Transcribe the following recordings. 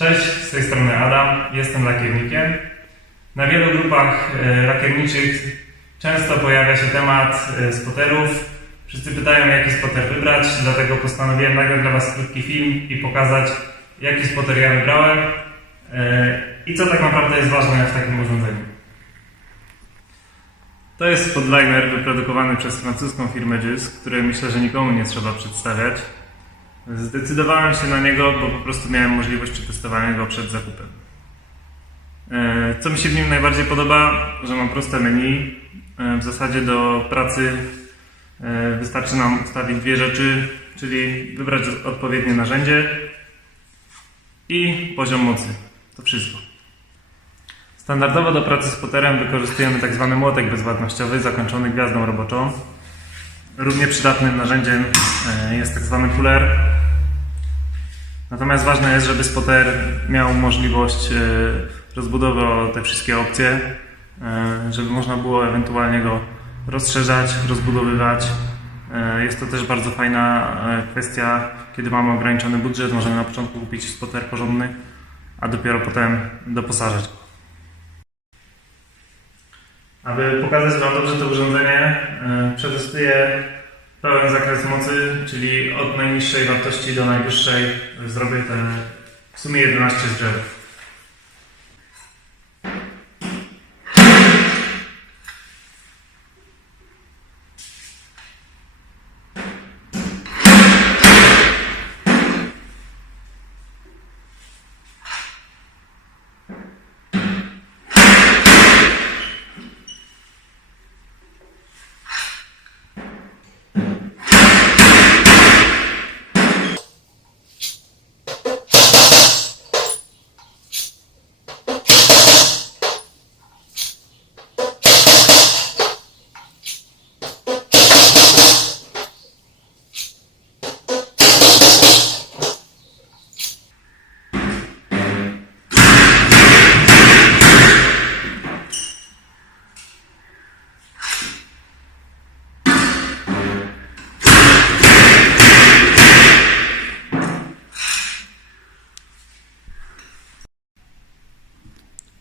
Cześć, z tej strony Adam, jestem lakiernikiem. Na wielu grupach e, lakierniczych często pojawia się temat e, spoterów. Wszyscy pytają, jaki spoter wybrać, dlatego postanowiłem nagrać dla Was krótki film i pokazać, jaki spoter ja wybrałem e, i co tak naprawdę jest ważne w takim urządzeniu. To jest podliner wyprodukowany przez francuską firmę JYS, który myślę, że nikomu nie trzeba przedstawiać. Zdecydowałem się na niego, bo po prostu miałem możliwość przetestowania go przed zakupem. E, Co mi się w nim najbardziej podoba, że mam proste menu. E, W zasadzie do pracy e, wystarczy nam ustawić dwie rzeczy, czyli wybrać odpowiednie narzędzie i poziom mocy. To wszystko. Standardowo do pracy z poterem wykorzystujemy tzw. młotek bezwładnościowy zakończony gwiazdą roboczą. Równie przydatnym narzędziem jest tak zwany puller. Natomiast ważne jest, żeby spotter miał możliwość e, rozbudowy o te wszystkie opcje, e, żeby można było ewentualnie go rozszerzać, rozbudowywać. E, Jest to też bardzo fajna kwestia, kiedy mamy ograniczony budżet, możemy na początku kupić spotter porządny, a dopiero potem doposażać go. Aby pokazać Wam dobrze to urządzenie, przetestuję pełen zakres mocy, czyli od najniższej wartości do najwyższej zrobię te w sumie 11 zgrzewów.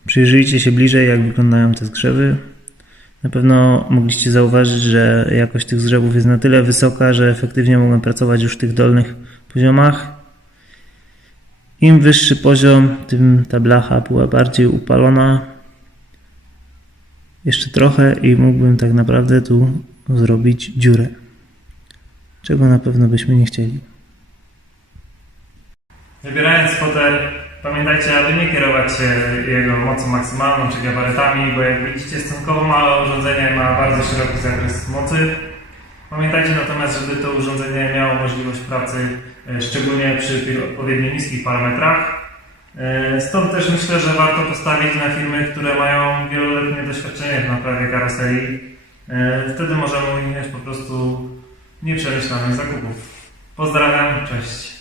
Przyjrzyjcie się bliżej, jak wyglądają te zgrzewy. Na pewno mogliście zauważyć, że jakość tych zgrzewów jest na tyle wysoka, że efektywnie mogłem pracować już w tych dolnych poziomach. Im wyższy poziom, tym ta blacha była bardziej upalona. Jeszcze trochę i mógłbym tak naprawdę tu zrobić dziurę. Czego na pewno byśmy nie chcieli. Wybierając spotter, pamiętajcie, aby nie kierować się jego mocą maksymalną czy gabarytami, bo jak widzicie, stosunkowo małe urządzenie ma bardzo szeroki zakres mocy. Pamiętajcie natomiast, żeby to urządzenie miało możliwość pracy e, szczególnie przy odpowiednio niskich parametrach. E, Stąd też myślę, że warto postawić na firmy, które mają wieloletnie doświadczenie w naprawie karoserii. E, Wtedy możemy uniknąć po prostu nieprzemyślanych zakupów. Pozdrawiam, cześć.